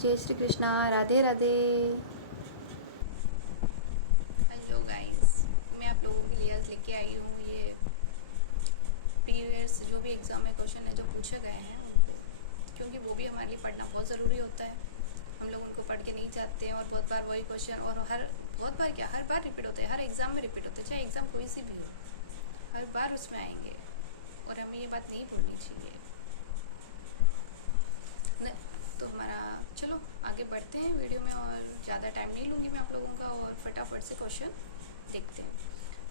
जय Shri Krishna. Radhe Radhe. Hello guys, मैं आप लोगों के लिए आज लेके आई हूँ ये प्रीवियस जो भी एग्ज़ाम में क्वेश्चन है जो पूछे गए हैं उनको, क्योंकि वो भी हमारे लिए पढ़ना बहुत ज़रूरी होता है। हम लोग उनको पढ़ के नहीं जाते हैं और बहुत बार वही क्वेश्चन और बहुत बार क्या हर बार रिपीट होते हैं, हर एग्ज़ाम में रिपीट होते हैं, चाहे एग्ज़ाम कोई सी भी हो, हर बार उसमें आएंगे और हमें ये बात नहीं भूलनी चाहिए न। तो हमारा चलो आगे बढ़ते हैं वीडियो में और ज़्यादा टाइम नहीं लूँगी मैं आप लोगों का और फटाफट से क्वेश्चन देखते हैं।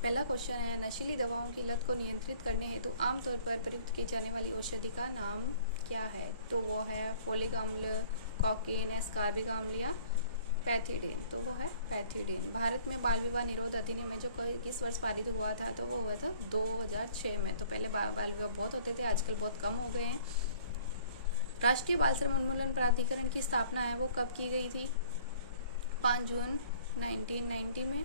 पहला क्वेश्चन है, नशीली दवाओं की लत को नियंत्रित करने हेतु आमतौर पर प्रयुक्त की जाने वाली औषधि का नाम क्या है? तो वो है फोलिक अम्ल, कोकेन, एस्कार्बिक अम्ल या पैथिडीन। तो वो है पैथिडीन। भारत में बाल विवाह निरोध अधिनियम में जो किस वर्ष पारित हुआ था? तो वो हुआ था 2006 में। तो पहले बाल विवाह बहुत होते थे, आजकल बहुत कम हो गए हैं। राष्ट्रीय बाल श्रम उन्मूलन प्राधिकरण की स्थापना है वो कब की गई थी? 5 जून 1990 में।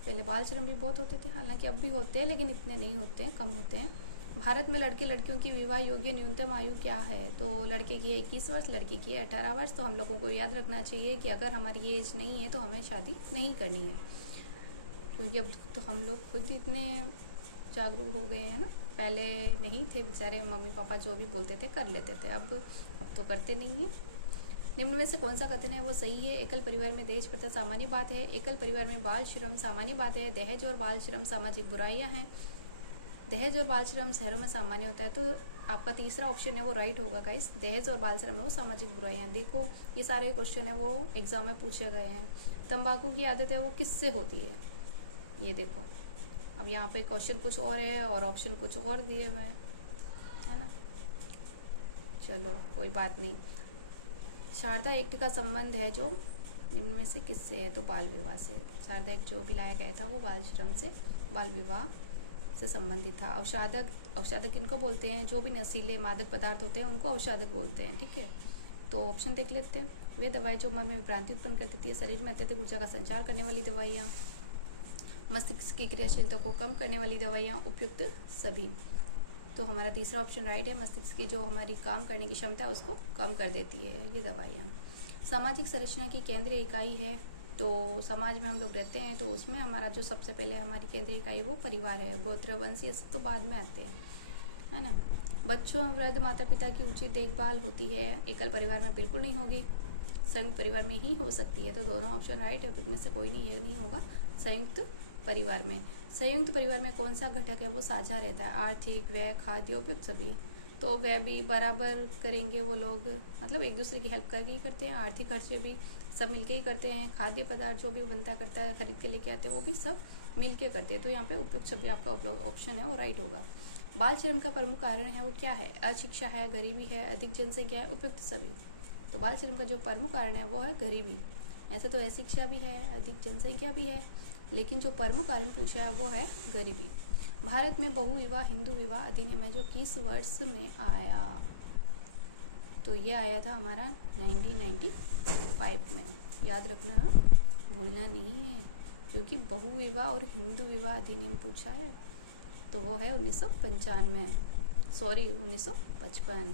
पहले बाल श्रम भी बहुत होते थे, हालांकि अब भी होते हैं लेकिन इतने नहीं होते हैं, कम होते हैं। भारत में लड़के लड़कियों की विवाह योग्य न्यूनतम आयु क्या है? तो लड़के की है 21 वर्ष, लड़की की है 18 वर्ष। तो हम लोगों को याद रखना चाहिए कि अगर हमारी एज नहीं है तो हमें शादी नहीं करनी है, क्योंकि अब तो हम लोग खुद इतने जागरूक हो गए हैं ना। पहले नहीं थे बेचारे, मम्मी पापा जो भी बोलते थे कर लेते थे, अब तो करते नहीं हैं। निम्न में से कौन सा कथन है वो सही है? एकल परिवार में दहेज प्रथा सामान्य बात है, एकल परिवार में बाल श्रम सामान्य बात है, दहेज और बाल श्रम सामाजिक बुराइयां हैं, दहेज और बाल श्रम शहरों में सामान्य होता है। तो आपका तीसरा ऑप्शन है वो राइट होगा गाइस, दहेज और बाल श्रम है वो सामाजिक बुराइयां। देखो ये सारे क्वेश्चन है वो एग्जाम में पूछे गए हैं। तंबाकू की आदत है वो किससे होती है? ये देखो, अब यहाँ पे क्वेश्चन कुछ और है और ऑप्शन कुछ और दिए हुए हैं, है ना। चलो कोई बात नहीं। शारदा एक्ट का संबंध है जो इनमें से किससे है? तो बाल विवाह से। शारदा एक्ट जो भी लाया गया था वो बाल श्रम से, बाल विवाह से संबंधित था। अवसाधक, अवसाधक इनको बोलते हैं जो भी नशीले मादक पदार्थ होते हैं उनको अवसाधक बोलते हैं, ठीक है। तो ऑप्शन देख लेते हैं। वे दवाएं जो मन में विभ्रांति उत्पन्न कर देती है, शरीर में अत्यधिक ऊर्जा का संचार करने वाली दवाइयाँ, मस्तिष्क की क्रियाशीलता को कम करने वाली दवाइयाँ, उपयुक्त सभी। तो हमारा तीसरा ऑप्शन राइट है, मस्तिष्क की जो हमारी काम करने की क्षमता है उसको कम कर देती है ये दवाइयाँ। सामाजिक संरचना की केंद्रीय इकाई है, तो समाज में हम लोग रहते हैं तो उसमें हमारा जो सबसे पहले हमारी केंद्रीय इकाई वो परिवार है। गोत्र वंश ये सब तो बाद में आते हैं, है ना। बच्चों वृद्ध माता पिता की उचित देखभाल होती है, एकल परिवार में बिल्कुल नहीं होगी, संयुक्त परिवार में ही हो सकती है। तो दोनों ऑप्शन राइट है, इनमें से कोई नहीं, ये नहीं होगा संयुक्त परिवार में। संयुक्त परिवार में कौन सा घटक है वो साझा रहता है? आर्थिक, व्यय, खाद्य, उपयुक्त सभी। तो व्यय भी बराबर करेंगे वो लोग, मतलब एक दूसरे की हेल्प करके ही करते हैं। आर्थिक खर्चे भी सब मिलके ही करते हैं, खाद्य पदार्थ जो भी बनता करता है खरीद के लेके आते हैं वो भी सब मिलके करते हैं। तो यहाँ पे उपयुक्त सभी आपका ऑप्शन है वो राइट होगा। बाल श्रम का प्रमुख कारण है वो क्या है? अशिक्षा है, गरीबी है, अधिक जनसंख्या है, उपयुक्त सभी। तो बाल श्रम का जो प्रमुख कारण है वो है गरीबी। ऐसे तो अशिक्षा भी है, अधिक जनसंख्या भी है, लेकिन जो प्रमुख कारण पूछा है वो है गरीबी। भारत में बहुविवाह हिंदू विवाह अधिनियम है जो किस वर्ष में आया? तो ये आया था हमारा 1995 में। याद रखना, भूलना नहीं है, क्योंकि बहुविवाह और हिंदू विवाह अधिनियम पूछा है। तो वो है 1995, सॉरी 1955।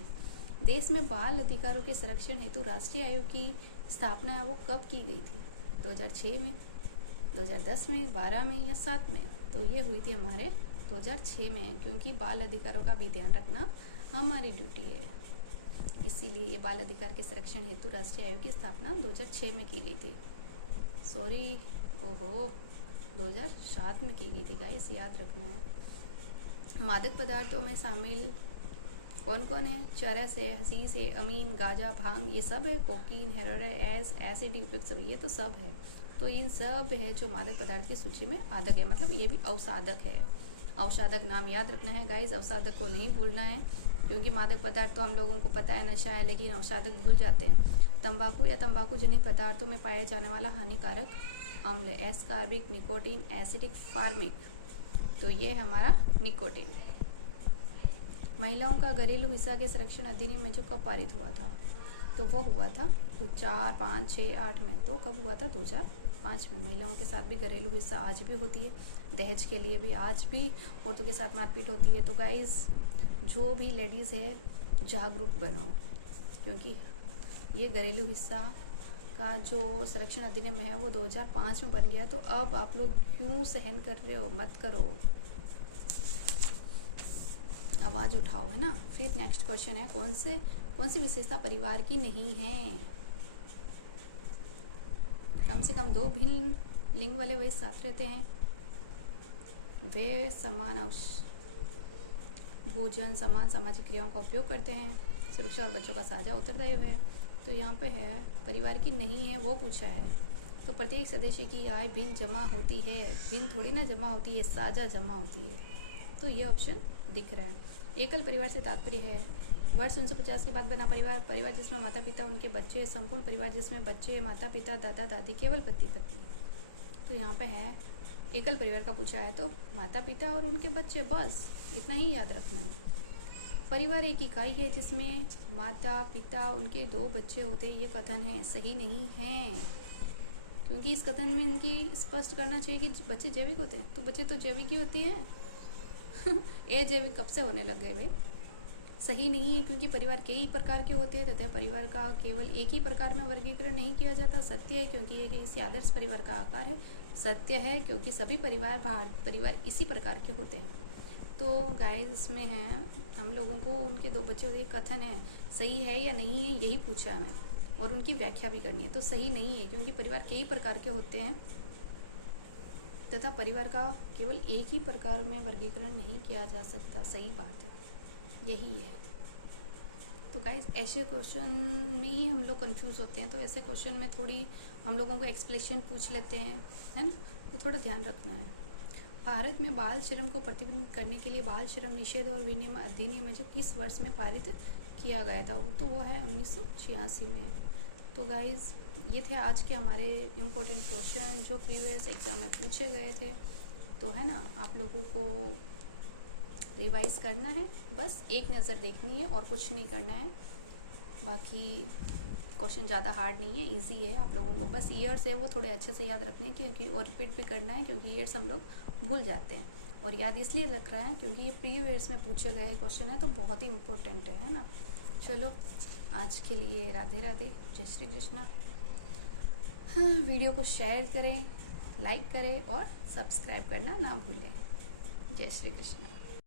देश में बाल अधिकारों के संरक्षण हेतु राष्ट्रीय आयोग की स्थापना है वो कब की गई थी? 2006 में, 2010 में, 12 में या 7 में? तो ये हुई थी हमारे 2006 में, क्योंकि बाल अधिकारों का भी ध्यान रखना हमारी ड्यूटी है, इसीलिए ये बाल अधिकार के संरक्षण हेतु राष्ट्रीय आयोग की स्थापना 2006 में की गई थी। सॉरी, ओहो, 2007 में की गई थी गाइस, याद रखना है। मादक पदार्थों में शामिल कौन कौन है? चरस है, हसीस है, अमीन, गांजा, भांग, ये सब है। कोकीन, हेरोइन, एसिड, उपयुक्त सब, ये तो सब है। तो इन सब है जो मादक पदार्थ की सूची में आदक है, मतलब ये भी अवसाधक है। अवसाधक नाम याद रखना है गाइस, अवसाधक को नहीं भूलना है, क्योंकि मादक पदार्थ तो हम लोगों को पता है नशा है, लेकिन अवसाधक भूल जाते हैं। तंबाकू या तंबाकू जनित पदार्थों में पाया जाने वाला हानिकारक अम्ल, एस्कार्बिक, निकोटीन, एसिडिक, फार्मिक। तो ये हमारा निकोटीन। महिलाओं का घरेलू हिस्सा के संरक्षण अधिनियम में जो कब पारित हुआ था? तो वो हुआ था 4, 5, 6, 8 में। तो कब हुआ था? 2005 में। महिलाओं के साथ भी घरेलू हिस्सा आज भी होती है, दहेज के लिए भी आज भी औरतों के साथ मारपीट होती है। तो गाइस जो भी लेडीज़ है जागरूक बनो, क्योंकि ये घरेलू हिस्सा का जो संरक्षण अधिनियम है वो 2005 में बन गया, तो अब आप लोग क्यों सहन कर रहे हो? मत करो, आवाज़ उठाओ, है ना। फिर नेक्स्ट क्वेश्चन है, कौन सी विशेषता परिवार की नहीं है? कम से कम 2 भिन्न लिंग वाले वही साथ रहते हैं, वे समान भोजन, समान सामाजिक क्रियाओं का उपयोग करते हैं, सुरक्षा और बच्चों का साझा उत्तरदायित्व है। तो यहाँ पे है परिवार की नहीं है वो पूछा है, तो प्रत्येक सदस्य की आय भिन्न जमा होती है, भिन्न थोड़ी ना जमा होती है, साझा जमा होती है। तो ये ऑप्शन दिख रहा है। एकल परिवार से तात्पर्य है वर्ष 1950 के बाद बना परिवार जिसमें माता पिता उनके बच्चे, संपूर्ण परिवार जिसमें बच्चे, माता पिता, दादा दादी, केवल पति पत्नी। तो यहाँ पे है एकल परिवार का पूछा है, तो माता पिता और उनके बच्चे, बस इतना ही याद रखना है। परिवार एक इकाई है जिसमें माता पिता उनके 2 बच्चे होते हैं, ये कथन है सही नहीं है, क्योंकि इस कथन में इनकी स्पष्ट करना चाहिए कि बच्चे जैविक होते हैं, तो बच्चे तो जैविक ही होते हैं अजैविक कब से होने लग गए भाई? सही नहीं है, क्योंकि परिवार कई प्रकार के होते हैं, तथा परिवार का केवल एक ही प्रकार में वर्गीकरण नहीं किया जाता। सत्य है क्योंकि ये किसी आदर्श परिवार का आकार है, सत्य है क्योंकि सभी परिवार इसी प्रकार के होते हैं। तो गाइस इसमें है हम लोगों को उनके 2 बच्चे होते कथन है सही है या नहीं है, यही पूछा हमें, और उनकी व्याख्या भी करनी है। तो सही नहीं है क्योंकि परिवार कई प्रकार के होते हैं तथा परिवार का केवल एक ही प्रकार में वर्गीकरण नहीं किया जा सकता। सही बात है, यही है। तो गाइस ऐसे क्वेश्चन में ही हम लोग कंफ्यूज होते हैं, तो ऐसे क्वेश्चन में थोड़ी हम लोगों को एक्सप्लेनेशन पूछ लेते हैं, है ना, तो थोड़ा ध्यान रखना है। भारत में बाल श्रम को प्रतिबंधित करने के लिए बाल श्रम निषेध और विनियम अधिनियम जो किस वर्ष में पारित किया गया था? तो वो है 1986 में। तो गाइज ये थे आज के हमारे इम्पोर्टेंट क्वेश्चन जो प्रीवियस एग्जाम में पूछे गए थे। तो है ना, आप लोगों को रिवाइज करना है, बस एक नज़र देखनी है और कुछ नहीं करना है। बाकी क्वेश्चन ज़्यादा हार्ड नहीं है, इजी है। आप लोगों को बस ईयर्स है वो थोड़े अच्छे से याद रखने हैं, क्योंकि और रिपीट भी करना है, क्योंकि ईयर्स हम लोग भूल जाते हैं। और याद इसलिए रख रहा है क्योंकि ये प्रीवियस में पूछे गए क्वेश्चन है, तो बहुत ही इम्पोर्टेंट है ना। चलो आज के लिए राधे राधे, जय श्री कृष्णा। हाँ, वीडियो को शेयर करें, लाइक करें और सब्सक्राइब करना ना भूलें। जय श्री कृष्ण।